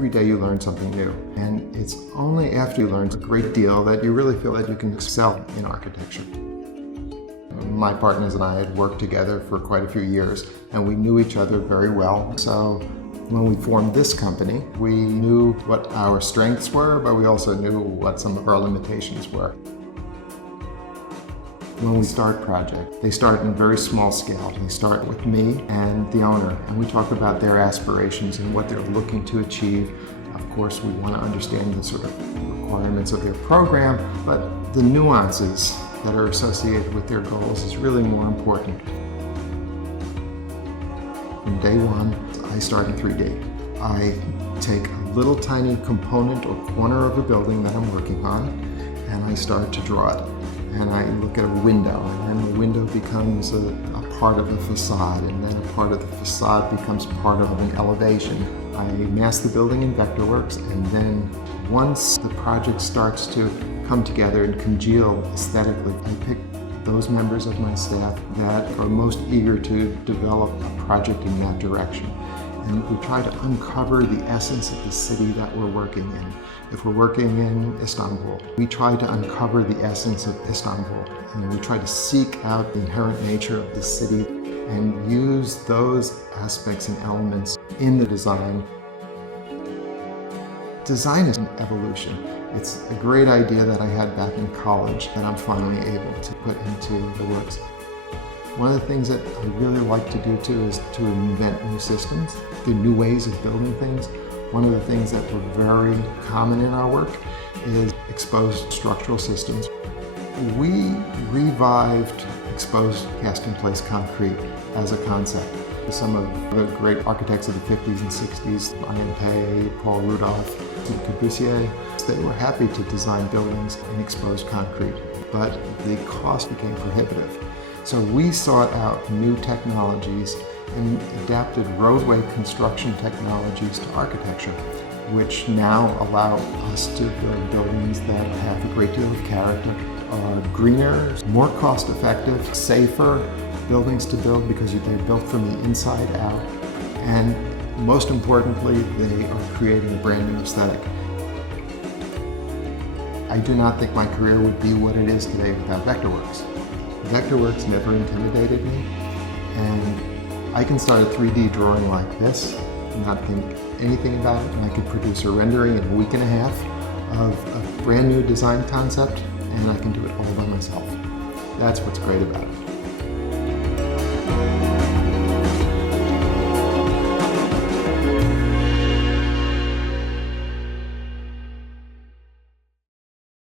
Every day you learn something new. And it's only after you learn a great deal that you really feel that you can excel in architecture. My partners and I had worked together for quite a few years, and we knew each other very well. So when we formed this company, we knew what our strengths were, but we also knew what some of our limitations were. When we start projects, they start in very small scale. They start with me and the owner, and we talk about their aspirations and what they're looking to achieve. Of course, we want to understand the sort of requirements of their program, but the nuances that are associated with their goals is really more important. From day one, I start in 3D. I take a little tiny component or corner of a building that I'm working on, and I start to draw it. And I look at a window, and then the window becomes a part of the facade, and then a part of the facade becomes part of an elevation. I mask the building in Vectorworks, and then once the project starts to come together and congeal aesthetically, I pick those members of my staff that are most eager to develop a project in that direction. And we try to uncover the essence of the city that we're working in. If we're working in Istanbul, we try to uncover the essence of Istanbul. And we try to seek out the inherent nature of the city and use those aspects and elements in the design. Design is an evolution. It's a great idea that I had back in college that I'm finally able to put into the works. One of the things that I really like to do too is to invent new systems, the new ways of building things. One of the things that were very common in our work is exposed structural systems. We revived exposed cast-in-place concrete as a concept. Some of the great architects of the 50s and 60s, Ian Pei, Paul Rudolph, Le Corbusier, they were happy to design buildings in exposed concrete, but the cost became prohibitive. So we sought out new technologies and adapted roadway construction technologies to architecture, which now allow us to build buildings that have a great deal of character, are greener, more cost-effective, safer buildings to build because they're built from the inside out, and most importantly, they are creating a brand new aesthetic. I do not think my career would be what it is today without Vectorworks. Vectorworks never intimidated me, and I can start a 3D drawing like this, not think anything about it, and I can produce a rendering in a week and a half of a brand new design concept, and I can do it all by myself. That's what's great about it.